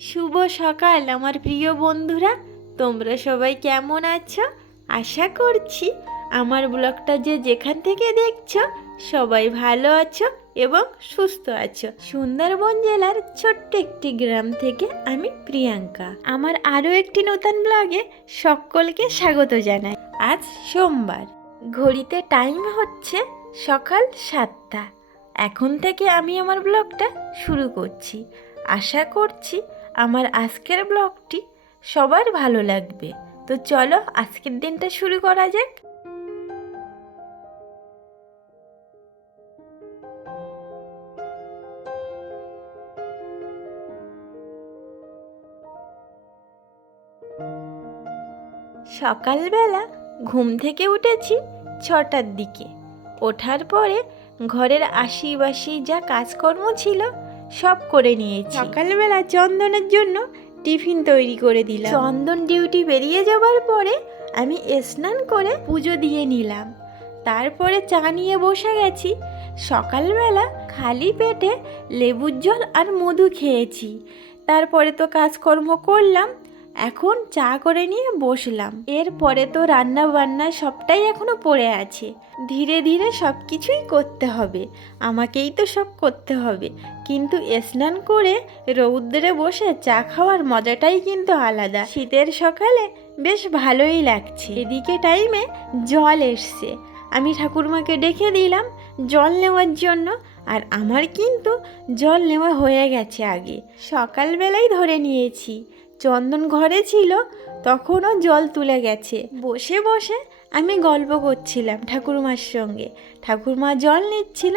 শুভ সকাল আমার প্রিয় বন্ধুরা, তোমরা সবাই কেমন আছো? আশা করছি আমার ব্লগটা যেখান থেকে দেখছো সবাই ভালো আছো এবং সুস্থ আছো। সুন্দরবন জেলার ছোট্ট একটি গ্রাম থেকে আমি প্রিয়াঙ্কা আমার আরও একটি নতুন ব্লগে সকলকে স্বাগত জানাই। আজ সোমবার, ঘড়িতে টাইম হচ্ছে সকাল 7টা। এখন থেকে আমি আমার ব্লগটা শুরু করছি। আশা করছি আমার আজকের ব্লগটি সবার ভালো লাগবে। তো চলো আজকের দিনটা শুরু করা যাক। সকালবেলা ঘুম থেকে উঠেছি 6টার দিকে। ওঠার পরে ঘরের আশিবাসি যা কাজকর্ম ছিল সব করে নিয়েছি। সকালবেলা চন্দনের জন্য টিফিন তৈরি করে দিলাম। চন্দন ডিউটি বেরিয়ে যাওয়ার পরে আমি স্নান করে পুজো দিয়ে নিলাম। তারপরে চা নিয়ে বসে গেছি। সকালবেলা খালি পেটে লেবুর জল আর মধু খেয়েছি। তারপরে তো কাজকর্ম করলাম, এখন চা করে নিয়ে বসলাম। এরপরে তো রান্না বান্না সবটাই এখনো পড়ে আছে। ধীরে ধীরে সব কিছুই করতে হবে, আমাকেই তো সব করতে হবে। কিন্তু স্নান করে রৌদ্রে বসে চা খাওয়ার মজাটাই কিন্তু আলাদা। শীতের সকালে বেশ ভালোই লাগছে। এদিকে টাইমে জল এসছে, আমি ঠাকুরমাকে ডেকে দিলাম জল নেওয়ার জন্য। আর আমার কিন্তু জল নেওয়া হয়ে গেছে আগে, সকালবেলাই ধরে নিয়েছি। চন্দন ঘরে ছিল, তখনও জল তুলে গেছে। বসে বসে আমি গল্প করছিলাম ঠাকুরমার সঙ্গে। ঠাকুরমা জল নিচ্ছিল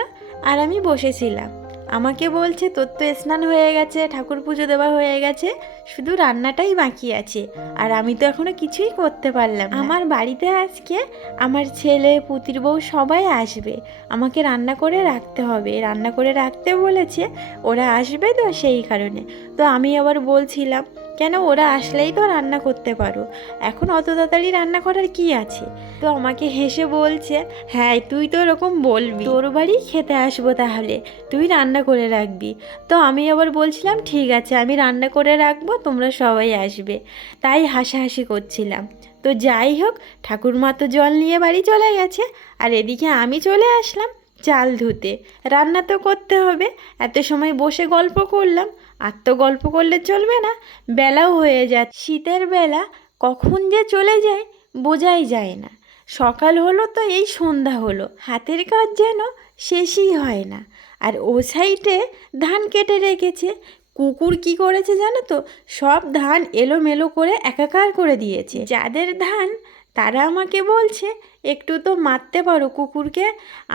আর আমি বসেছিলাম। আমাকে বলছে তোর তো স্নান হয়ে গেছে, ঠাকুর পুজো দেওয়া হয়ে গেছে, শুধু রান্নাটাই বাকি আছে। আর আমি তো এখনো কিছুই করতে পারলাম না। আমার বাড়িতে আজকে আমার ছেলে, পুতির বউ সবাই আসবে। আমাকে রান্না করে রাখতে হবে, রান্না করে রাখতে বলেছে। ওরা আসবে তো সেই কারণে। তো আমি আবার বলছিলাম কেন, ওরা আসলেই তো রান্না করতে পারো, এখন অত তাড়াতাড়ি রান্না করার কি আছে? তো আমাকে হেসে বলছে, হ্যাঁ তুই তো ওরকম বলবি, তোর বাড়ি খেতে আসবো, তাহলে তুই রান্না করে রাখবি। তো আমি আবার বলছিলাম ঠিক আছে আমি রান্না করে রাখবো, তোমরা সবাই আসবে। তাই হাসাহাসি করছিলাম। তো যাই হোক, ঠাকুরমা তো জল নিয়ে বাড়ি চলে গেছে, আর এদিকে আমি চলে আসলাম চাল ধুতে। রান্না তো করতে হবে। এত সময় বসে গল্প করলাম, আর তো গল্প করলে চলবে না, বেলাও হয়ে যায়। শীতের বেলা কখন যে চলে যায় বোঝাই যায় না। সকাল হলো তো এই সন্ধ্যা হলো, হাতের কাজ যেন শেষই হয় না। আর ও সাইডে ধান কেটে রেখেছে। কুকুর কি করেছে জানো তো, সব ধান এলোমেলো করে একাকার করে দিয়েছে। যাদের ধান তারা আমাকে বলছে একটু তো মারতে পারো কুকুরকে।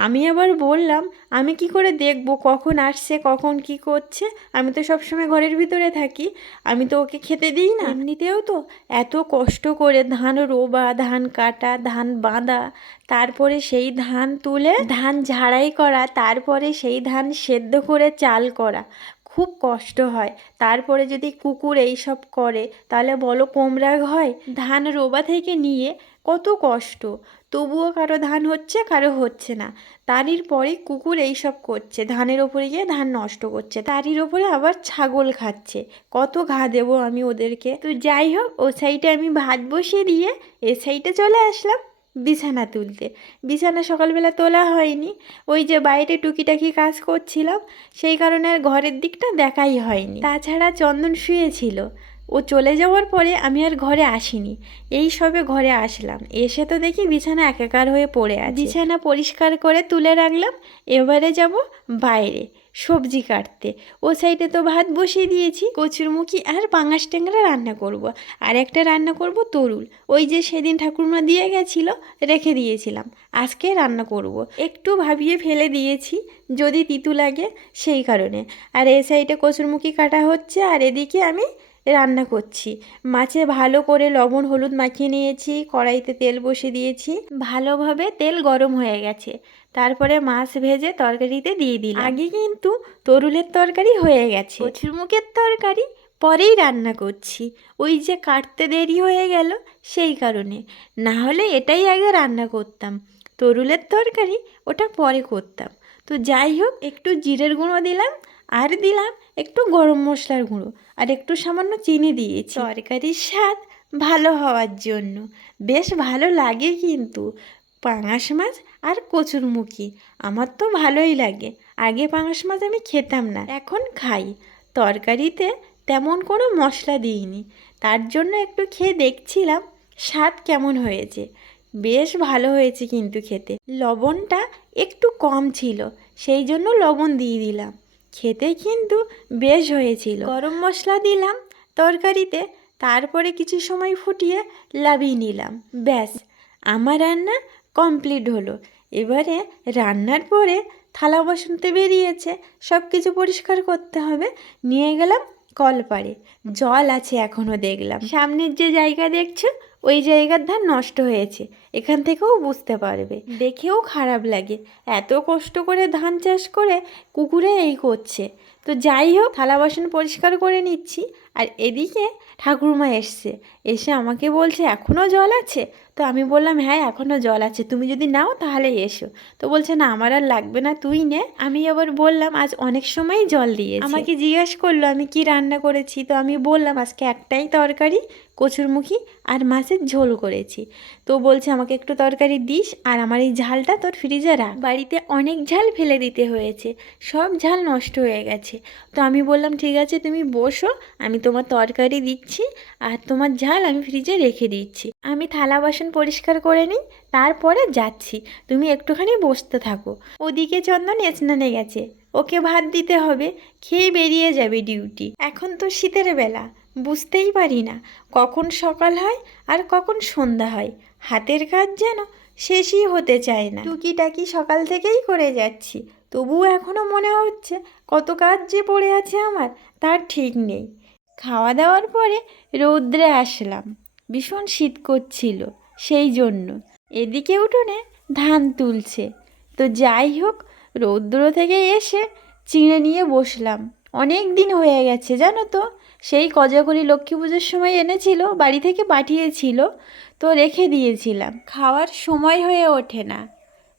আমি আবার বললাম আমি কি করে দেখব কখন আসছে কখন কি করছে, আমি তো সবসময় ঘরের ভিতরে থাকি, আমি তো ওকে খেতে দিই না। এমনিতেও তো এত কষ্ট করে ধান রোবা, ধান কাটা, ধান বাঁধা, তারপরে সেই ধান তুলে ধান ঝাড়াই করা, তারপরে সেই ধান সেদ্ধ করে চাল করা, খুব কষ্ট হয়। তারপরে যদি কুকুর এইসব করে তাহলে বলো কম রাগ হয়? ধান রোবা থেকে নিয়ে কত কষ্ট, তবুও কারো ধান হচ্ছে কারো হচ্ছে না। তারই পরে কুকুর এইসব করছে, ধানের ওপরে গিয়ে ধান নষ্ট করছে, তারই ওপরে আবার ছাগল খাচ্ছে। কত ঘা দেবো আমি ওদেরকে? তো যাই হোক, ও সাইডে আমি ভাত বসিয়ে দিয়ে এ সাইডে চলে আসলাম বিছানা তুলতে। বিছানা সকালবেলা তোলা হয়নি, ওই যে বাইরে টুকিটাকি কাজ করছিলাম, সেই কারণে আর ঘরের দিকটা দেখাই হয়নি। তাছাড়া চন্দন শুয়েছিল, ও চলে যাওয়ার পরে আমি আর ঘরে আসিনি। এই সবে ঘরে আসলাম, এসে তো দেখি বিছানা একাকার হয়ে পড়ে আছে। বিছানা পরিষ্কার করে তুলে রাখলাম। এবারে যাব বাইরে সবজি কাটতে। ও সাইডে তো ভাত বসিয়ে দিয়েছি, কচুরমুখী আর পাঙাশ ট্যাংরা রান্না করব। আর একটা রান্না করব তরুল, ওই যে সেদিন ঠাকুরমা দিয়ে গেছিল, রেখে দিয়েছিলাম, আজকে রান্না করব। একটু ভাবিয়ে ফেলে দিয়েছি যদি তিতু লাগে সেই কারণে। আর এই সাইডে কচুরমুখী কাটা হচ্ছে, আর এদিকে আমি রান্না করছি। মাছে ভালো করে লবণ হলুদ মাখিয়ে নিয়েছি, কড়াইতে তেল বসিয়ে দিয়েছি, ভালোভাবে তেল গরম হয়ে গেছে। তারপরে মাছ ভেজে তরকারিতে দিয়ে দিলাম। আগে কিন্তু তরুলের তরকারি হয়ে গেছে, কচুরমুখের তরকারি পরেই রান্না করছি। ওই যে কাটতে দেরি হয়ে গেল সেই কারণে, না হলে এটাই আগে রান্না করতাম, তরুলের তরকারি ওটা পরে করতাম। তো যাই হোক, একটু জিরের গুঁড়ো দিলাম আর দিলাম একটু গরম মশলার গুঁড়ো আর একটু সামান্য চিনি দিয়েছি তরকারির স্বাদ ভালো হওয়ার জন্য। বেশ ভালো লাগে কিন্তু পাঙাশ মাছ আর কচুরমুখী আমার তো ভালোই লাগে। আগে পাঙাশ মাছ আমি খেতাম না, এখন খাই। তরকারিতে তেমন কোনো মশলা দিইনি, তার জন্য একটু খেয়ে দেখছিলাম স্বাদ কেমন হয়েছে। বেশ ভালো হয়েছে কিন্তু খেতে। লবণটা একটু কম ছিল, সেই জন্য লবণ দিয়ে দিলাম। খেতে কিন্তু বেশ হয়েছিল। গরম মশলা দিলাম তরকারিতে, তারপরে কিছু সময় ফুটিয়ে নামিয়ে নিলাম। ব্যাস, আমার রান্না কমপ্লিট হলো। এবারে রান্নার পরে থালা বাসনতে বেরিয়েছে, সব কিছু পরিষ্কার করতে হবে। নিয়ে গেলাম কলপাড়ে। জল আছে এখনও দেখলাম। সামনের যে জায়গা দেখছো ওই জায়গার ধান নষ্ট হয়েছে, এখান থেকেও বুঝতে পারবে। দেখেও খারাপ লাগে, এত কষ্ট করে ধান চাষ করে কুকুরে এই করছে। তো যাই হোক, থালা বাসন পরিষ্কার করে নিচ্ছি। আর এদিকে ঠাকুরমা এসে আমাকে বলছে এখনও জল আছে। তো আমি বললাম হ্যাঁ এখনও জল আছে, তুমি যদি নাও তাহলে এসো। তো বলছে না আমার আর লাগবে না, তুই নে। আমি আবার বললাম আজ অনেক সময় জল দিয়েছে। আমাকে জিজ্ঞেস করলো আমি কি রান্না করেছি। তো আমি বললাম আজকে একটাই তরকারি, কচুরমুখী আর মাছের ঝোল করেছি। তো বলছে আমাকে একটু তরকারি দিস, আর আমার এই ঝালটা তোর ফ্রিজে রাখ। বাড়িতে অনেক ঝাল ফেলে দিতে হয়েছে, সব ঝাল নষ্ট হয়ে গেছে। তো আমি বললাম ঠিক আছে তুমি বসো, আমি তোমার তরকারি দিচ্ছি আর তোমার ঝাল আমি ফ্রিজে রেখে দিচ্ছি। আমি থালা বাসন পরিষ্কার করে নিই, তারপরে যাচ্ছি, তুমি একটুখানি বসতে থাকো। ওদিকে চন্দন স্নানে গেছে, ওকে ভাত দিতে হবে, খেয়ে বেরিয়ে যাবে ডিউটি। এখন তো শীতের বেলা, বুঝতেই পারি না কখন সকাল হয় আর কখন সন্ধ্যা হয়। হাতের কাজ যেন শেষই হতে চায় না। টুকিটাকি সকাল থেকেই করে যাচ্ছি, তবুও এখনও মনে হচ্ছে কত কাজ যে পড়ে আছে আমার, তার ঠিক নেই। খাওয়া দাওয়ার পরে রৌদ্রে আসলাম, ভীষণ শীত করছিল সেই জন্য। এদিকে উঠোনে ধান তুলছে। তো যাই হোক, রৌদ্র থেকে এসে চিঁড়ে নিয়ে বসলাম। অনেক দিন হয়ে গেছে জানো তো, সেই কজাগরি লক্ষ্মী পুজোর সময় এনেছিল, বাড়ি থেকে পাঠিয়েছিল, তো রেখে দিয়েছিলাম। খাওয়ার সময় হয়ে ওঠে না,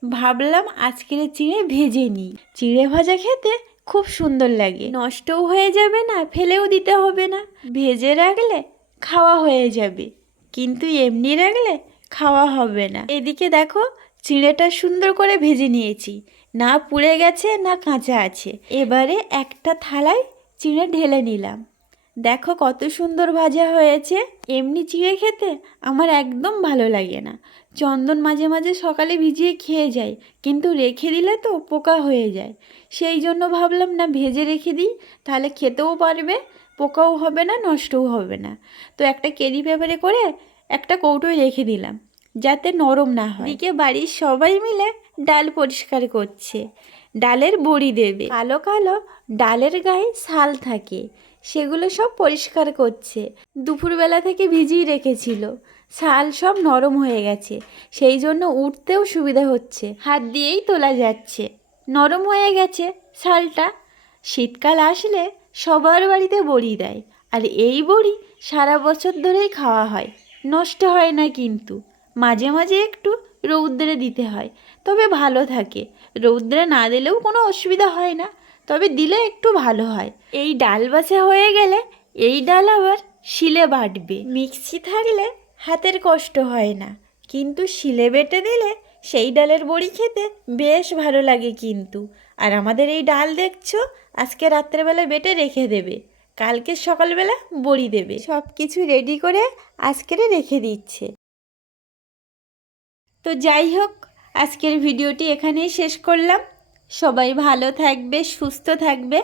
ভাবলাম আজকের চিঁড়ে ভেজে নিই। চিঁড়ে ভাজা খেতে খুব সুন্দর লাগে, নষ্টও হয়ে যাবে না, ফেলেও দিতে হবে না। ভেজে রাখলে খাওয়া হয়ে যাবে, কিন্তু এমনি রাখলে খাওয়া হবে না। এদিকে দেখো চিঁড়েটা সুন্দর করে ভেজে নিয়েছি, না পুড়ে গেছে না কাঁচা আছে। এবারে একটা থালায় চিঁড়ে ঢেলে নিলাম। দেখো কত সুন্দর ভাজা হয়েছে। এমনি চিঁড়ে খেতে আমার একদম ভালো লাগে না। চন্দন মাঝে মাঝে সকালে ভিজিয়ে খেয়ে যায়, কিন্তু রেখে দিলে তো পোকা হয়ে যায়। সেই জন্য ভাবলাম না ভেজে রেখে দিই, তাহলে খেতেও পারবে, পোকাও হবে না, নষ্টও হবে না। তো একটা ক্যারি পেপারে করে একটা কৌটোয় রেখে দিলাম, যাতে নরম না হয়। এদিকে বাড়ির সবাই মিলে ডাল পরিষ্কার করছে, ডালের বড়ি দেবে। কালো কালো ডালের গায়ে ছাল থাকে, সেগুলো সব পরিষ্কার করছে। দুপুরবেলা থেকে ভিজিয়ে রেখেছিল, ছাল সব নরম হয়ে গেছে, সেই জন্য উঠতেও সুবিধা হচ্ছে, হাত দিয়েই তোলা যাচ্ছে। নরম হয়ে গেছে ছালটা। শীতকাল আসলে সবার বাড়িতে বড়ি দেয়, আর এই বড়ি সারা বছর ধরেই খাওয়া হয়, নষ্ট হয় না। কিন্তু মাঝে মাঝে একটু রৌদ্রে দিতে হয়, তবে ভালো থাকে। রৌদ্রে না দিলেও কোনো অসুবিধা হয় না, তবে দিলে একটু ভালো হয়। এই ডাল বাছা হয়ে গেলে এই ডাল আবার শিলে বাটবে। মিক্সি থাকলে হাতের কষ্ট হয় না, কিন্তু শিলে বেটে দিলে সেই ডালের বড়ি খেতে বেশ ভালো লাগে কিন্তু। আর আমাদের এই ডাল দেখছো, আজকে রাত্রেবেলা বেটে রেখে দেবে, কালকে সকালবেলা বড়ি দেবে। সব কিছু রেডি করে আজকের রেখে দিচ্ছে। তো যাই হোক, আজকের ভিডিওটি এখানেই শেষ করলাম। সবাই ভালো থাকবে, সুস্থ থাকবে।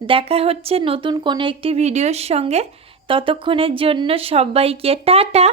দেখা হচ্ছে নতুন কোনো একটি ভিডিওর সঙ্গে। ততক্ষণের জন্য সবাইকে টাটা।